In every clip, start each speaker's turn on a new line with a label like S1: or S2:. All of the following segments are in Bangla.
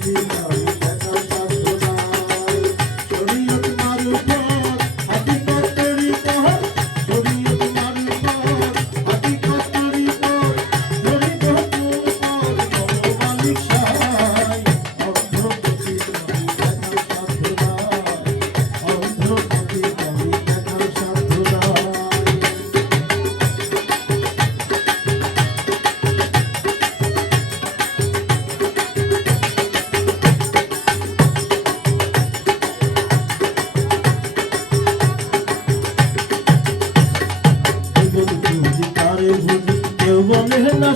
S1: Thank you.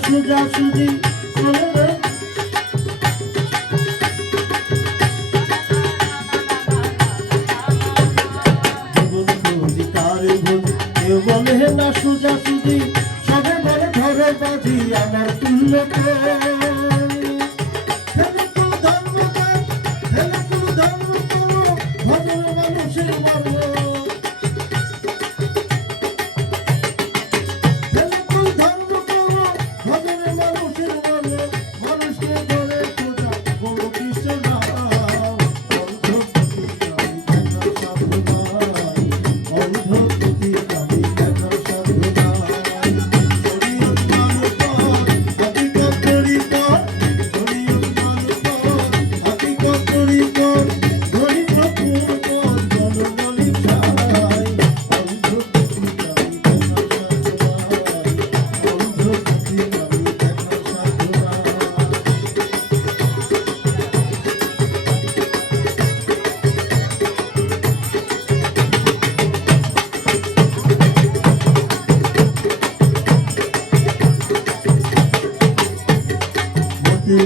S1: সোজা সুজি করে বলে না সোজা সুজি সবে বলে ধরে বাঁধি আমার তুল্যকে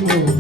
S1: করবো